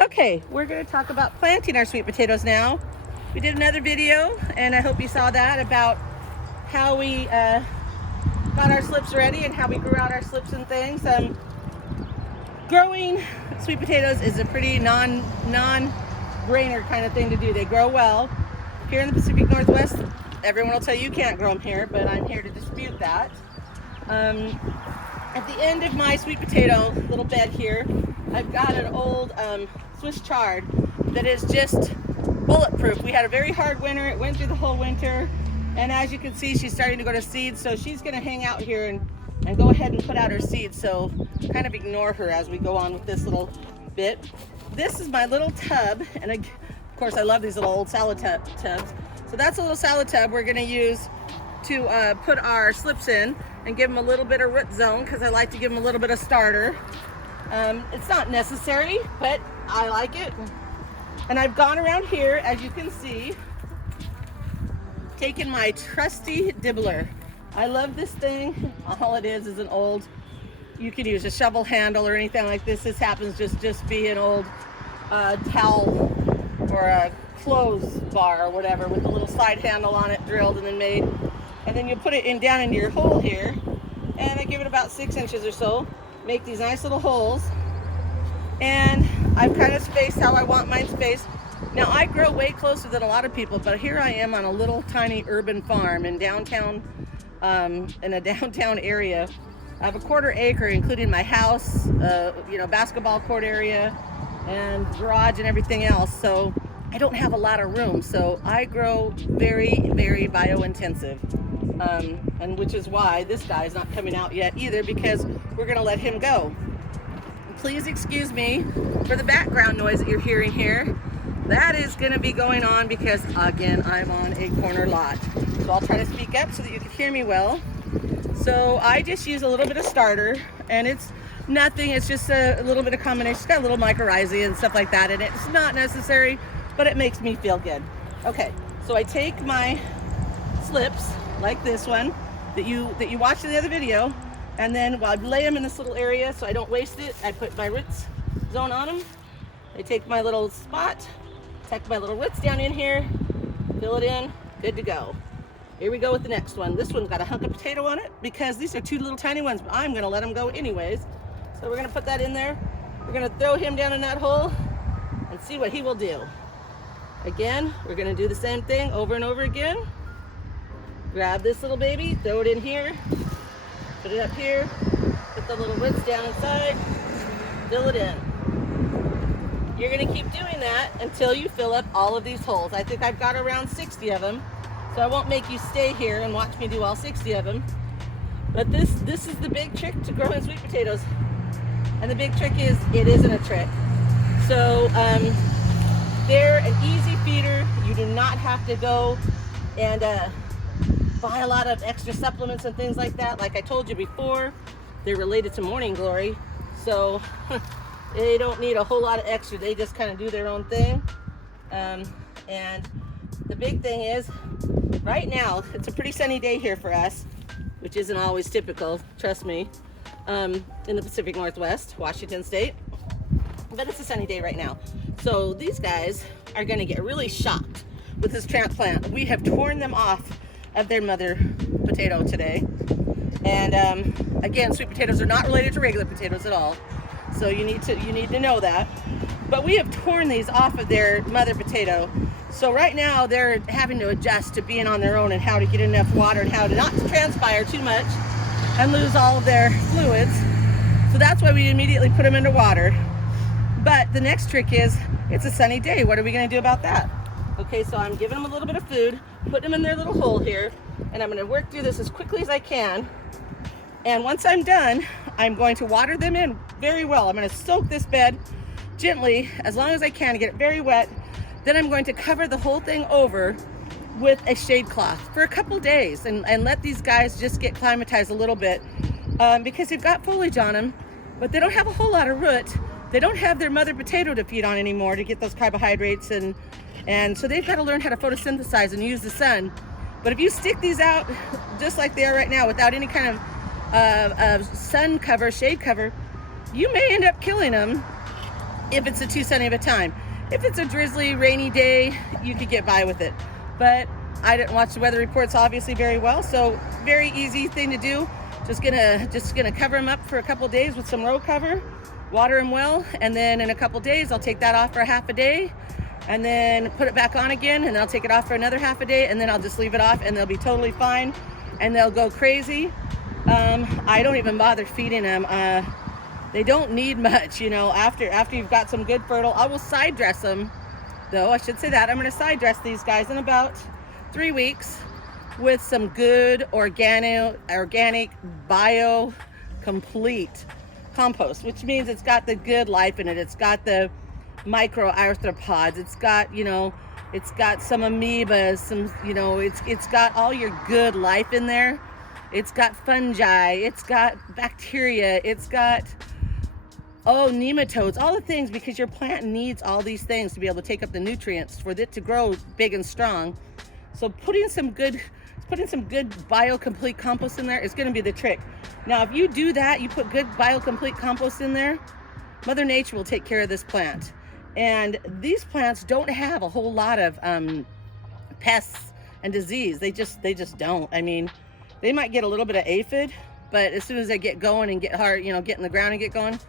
Okay, we're going to talk about planting our sweet potatoes now. We did another video, and I hope you saw that, about how we got our slips ready and how we grew out our slips and things. Growing sweet potatoes is a pretty non-brainer kind of thing to do. They grow well. Here in the Pacific Northwest, everyone will tell you can't grow them here, but I'm here to dispute that. At the end of my sweet potato little bed here, I've got an old Swiss chard that is just bulletproof. We had a very hard winter. It went through the whole winter, and as you can see, she's starting to go to seed, so she's going to hang out here and go ahead and put out her seeds. So kind of ignore her as we go on with this little bit. This is my little tub, and of course I love these little old salad tubs. So that's a little salad tub we're going to use to put our slips in and give them a little bit of root zone, because I like to give them a little bit of starter. It's not necessary, but I like it. And I've gone around here, as you can see, taking my trusty dibbler. I love this thing. All it is an old, you can use a shovel handle or anything like this. This happens just be an old towel or a clothes bar or whatever, with a little side handle on it, drilled and then made. And then you put it down into your hole here, and I give it about 6 inches or so. Make these nice little holes, and I've kind of spaced how I want mine spaced. Now I grow way closer than a lot of people, but here I am on a little tiny urban farm in downtown, in a downtown area. I have a 1/4 acre, including my house, basketball court area, and garage and everything else. So I don't have a lot of room, so I grow very, very bio-intensive. And which is why this guy is not coming out yet either, because we're going to let him go. Please excuse me for the background noise that you're hearing here. That is going to be going on because, again, I'm on a corner lot. So I'll try to speak up so that you can hear me well. So I just use a little bit of starter, and it's nothing. It's just a little bit of combination. It's got a little mycorrhizae and stuff like that in it. It's not necessary, but it makes me feel good. Okay, so I take my slips like this one that you watched in the other video, and then while I lay them in this little area so I don't waste it, I put my roots zone on them. I take my little spot, tuck my little roots down in here, fill it in, good to go. Here we go with the next one. This one's got a hunk of potato on it because these are 2 little tiny ones, but I'm gonna let them go anyways. So we're gonna put that in there. We're gonna throw him down in that hole and see what he will do. Again, we're gonna do the same thing over and over again. Grab this little baby, throw it in here, put it up here, put the little roots down inside, fill it in. You're gonna keep doing that until you fill up all of these holes. I think I've got around 60 of them, so I won't make you stay here and watch me do all 60 of them. But this is the big trick to growing sweet potatoes. And the big trick is, it isn't a trick. So they're an easy feeder. You do not have to go and buy a lot of extra supplements and things like that. Like I told you before, they're related to morning glory, so they don't need a whole lot of extra. They just kind of do their own thing. And the big thing is, right now it's a pretty sunny day here for us, which isn't always typical, trust me, in the Pacific Northwest, Washington State, but it's a sunny day right now. So these guys are going to get really shocked with this transplant. We have torn them off of their mother potato today, and again, sweet potatoes are not related to regular potatoes at all, so you need to know that. But we have torn these off of their mother potato, so right now they're having to adjust to being on their own and how to get enough water and how to not transpire too much and lose all of their fluids. So that's why we immediately put them into water. But the next trick is, it's a sunny day. What are we going to do about that? Okay, so I'm giving them a little bit of food, putting them in their little hole here, and I'm going to work through this as quickly as I can. And once I'm done, I'm going to water them in very well. I'm going to soak this bed gently as long as I can to get it very wet. Then I'm going to cover the whole thing over with a shade cloth for a couple days and let these guys just get climatized a little bit, because they've got foliage on them, but they don't have a whole lot of root. They don't have their mother potato to feed on anymore to get those carbohydrates, and so they've got to learn how to photosynthesize and use the sun. But if you stick these out just like they are right now without any kind of sun cover, shade cover, you may end up killing them if it's a too sunny of a time. If it's a drizzly, rainy day, you could get by with it. But I didn't watch the weather reports obviously very well, so very easy thing to do. Just gonna cover them up for a couple days with some row cover, water them well, and then in a couple days I'll take that off for a half a day, and then put it back on again, and then I'll take it off for another half a day, and then I'll just leave it off, and they'll be totally fine, and they'll go crazy. I don't even bother feeding them. They don't need much, you know. After you've got some good fertile, I will side dress them, though. I should say that I'm going to side dress these guys in about 3 weeks with some good organic bio complete compost, which means it's got the good life in it. It's got the micro arthropods. It's got, you know, it's got some amoebas, some, you know, it's got all your good life in there. It's got fungi, it's got bacteria, it's got nematodes, all the things, because your plant needs all these things to be able to take up the nutrients for it to grow big and strong. So putting some good biocomplete compost in there is going to be the trick. Now, if you do that, you put good biocomplete compost in there, Mother Nature will take care of this plant. And these plants don't have a whole lot of pests and disease. They just don't. I mean, they might get a little bit of aphid, but as soon as they get going and get hard, you know, get in the ground and get going,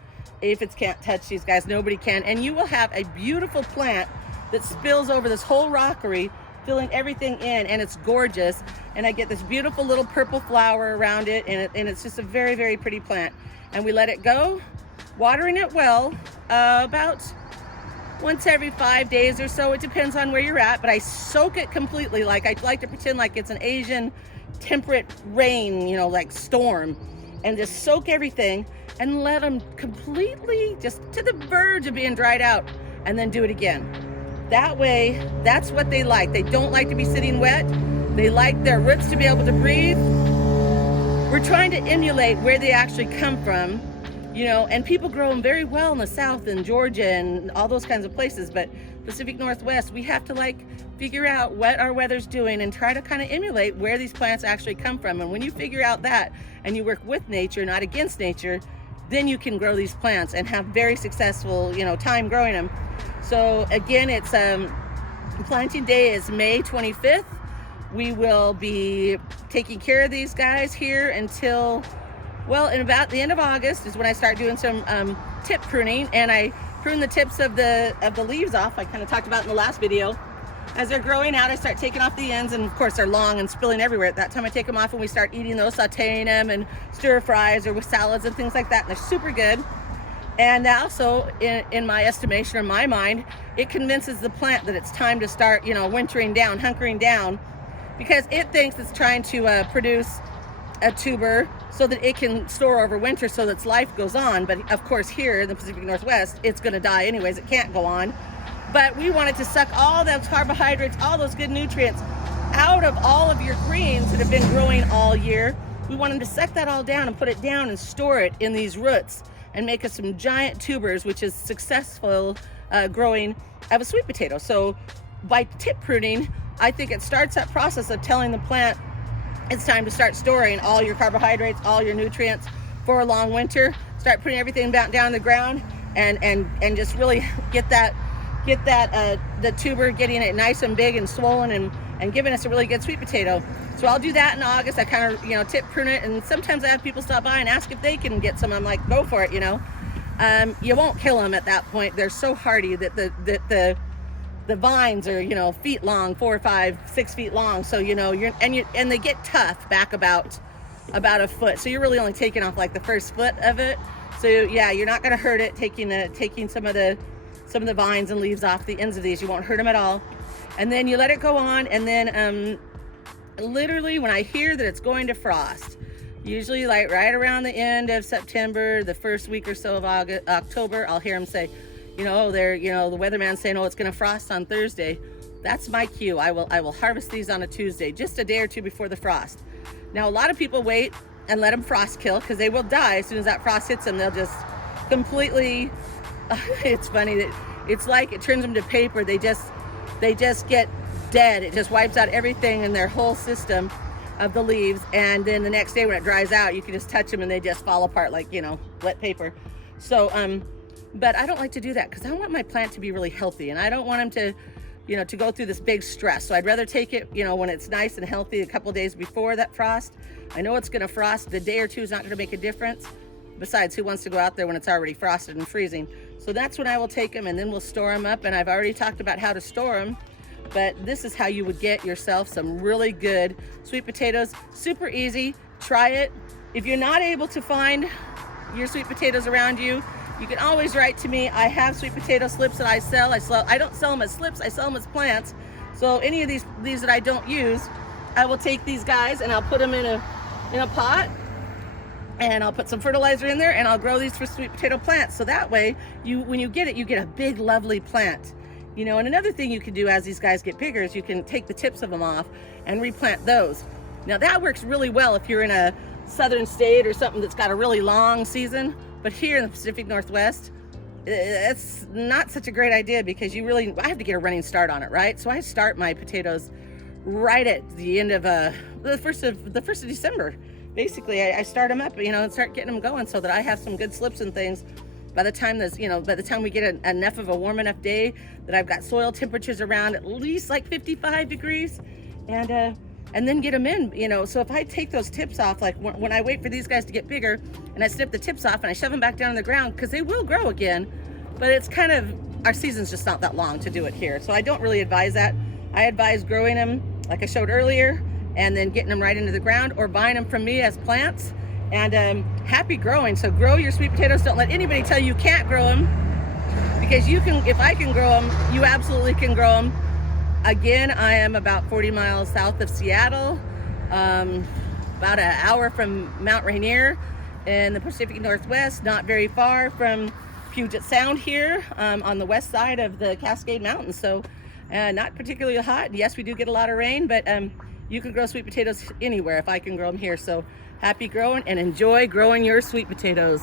aphids can't touch these guys. Nobody can. And you will have a beautiful plant that spills over this whole rockery, filling everything in, and it's gorgeous. And I get this beautiful little purple flower around it, and it's just a very, very pretty plant. And we let it go, watering it well, about once every 5 days or so. It depends on where you're at, but I soak it completely. Like, I like to pretend like it's an Asian temperate rain, you know, like storm, and just soak everything and let them completely just to the verge of being dried out, and then do it again. That way, that's what they like. They don't like to be sitting wet. They like their roots to be able to breathe. We're trying to emulate where they actually come from, you know, and people grow them very well in the South and Georgia and all those kinds of places, but Pacific Northwest, we have to like figure out what our weather's doing and try to kind of emulate where these plants actually come from. And when you figure out that and you work with nature, not against nature, then you can grow these plants and have very successful, you know, time growing them. So again, it's planting day is May 25th. We will be taking care of these guys here until, well, in about the end of August is when I start doing some tip pruning, and I prune the tips of the leaves off. I kind of talked about in the last video. As they're growing out, I start taking off the ends, and of course they're long and spilling everywhere. At that time I take them off and we start eating those, sauteing them and stir fries or with salads and things like that, and they're super good. And also, in my estimation or my mind, it convinces the plant that it's time to start, you know, wintering down, hunkering down, because it thinks it's trying to produce a tuber so that it can store over winter so that its life goes on. But of course here in the Pacific Northwest, it's going to die anyways. It can't go on. But we wanted to suck all those carbohydrates, all those good nutrients out of all of your greens that have been growing all year. We want them to suck that all down and put it down and store it in these roots and make us some giant tubers, which is successful growing of a sweet potato. So by tip pruning, I think it starts that process of telling the plant it's time to start storing all your carbohydrates, all your nutrients for a long winter. Start putting everything back down the ground and just really get the tuber, getting it nice and big and swollen and giving us a really good sweet potato. So I'll do that in August. I kind of, you know, tip prune it, and sometimes I have people stop by and ask if they can get some. I'm like, go for it, you know. You won't kill them at that point. They're so hardy that the vines are, you know, feet long, 4, 5, 6 feet long. So, you know, and they get tough back about a foot. So you're really only taking off like the first foot of it. So yeah, you're not going to hurt it taking some of the vines and leaves off the ends of these. You won't hurt them at all. And then you let it go on, and then literally when I hear that it's going to frost, usually like right around the end of September, the first week or so of October, I'll hear them say, you know, the weatherman's saying, oh, it's going to frost on Thursday. That's my cue. I will harvest these on a Tuesday, just a day or two before the frost. Now, a lot of people wait and let them frost kill, because they will die as soon as that frost hits them. They'll just completely, it's funny that it's like it turns them to paper. They just get dead. It just wipes out everything in their whole system of the leaves. And then the next day when it dries out, you can just touch them and they just fall apart like, you know, wet paper. So But I don't like to do that because I want my plant to be really healthy, and I don't want them to go through this big stress. So I'd rather take it, when it's nice and healthy a couple days before that frost. I know it's gonna frost. The day or two is not gonna make a difference. Besides, who wants to go out there when it's already frosted and freezing? So that's when I will take them, and then we'll store them up. And I've already talked about how to store them, but this is how you would get yourself some really good sweet potatoes. Super easy, try it. If you're not able to find your sweet potatoes around you, you can always write to me. I have sweet potato slips that I sell. I don't sell them as slips, I sell them as plants. So any of these that I don't use, I will take these guys and I'll put them in a pot, and I'll put some fertilizer in there, and I'll grow these for sweet potato plants. So that way, when you get it, you get a big, lovely plant. And another thing you can do as these guys get bigger is you can take the tips of them off and replant those. Now that works really well if you're in a southern state or something that's got a really long season. But here in the Pacific Northwest, it's not such a great idea because I have to get a running start on it, right? So I start my potatoes right at the end of the first of December. Basically, I start them up, and start getting them going so that I have some good slips and things. By the time we get enough of a warm enough day that I've got soil temperatures around at least like 55 degrees, and then get them in, so if I take those tips off, like when I wait for these guys to get bigger and I snip the tips off and I shove them back down on the ground, because they will grow again, but it's kind of, our season's just not that long to do it here. So I don't really advise that. I advise growing them like I showed earlier, and then getting them right into the ground, or buying them from me as plants, and happy growing. So grow your sweet potatoes. Don't let anybody tell you can't grow them, because you can. If I can grow them, you absolutely can grow them. Again, I am about 40 miles south of Seattle, about an hour from Mount Rainier in the Pacific Northwest, not very far from Puget Sound here, on the west side of the Cascade Mountains. So not particularly hot. Yes, we do get a lot of rain, but you can grow sweet potatoes anywhere if I can grow them here. So happy growing, and enjoy growing your sweet potatoes.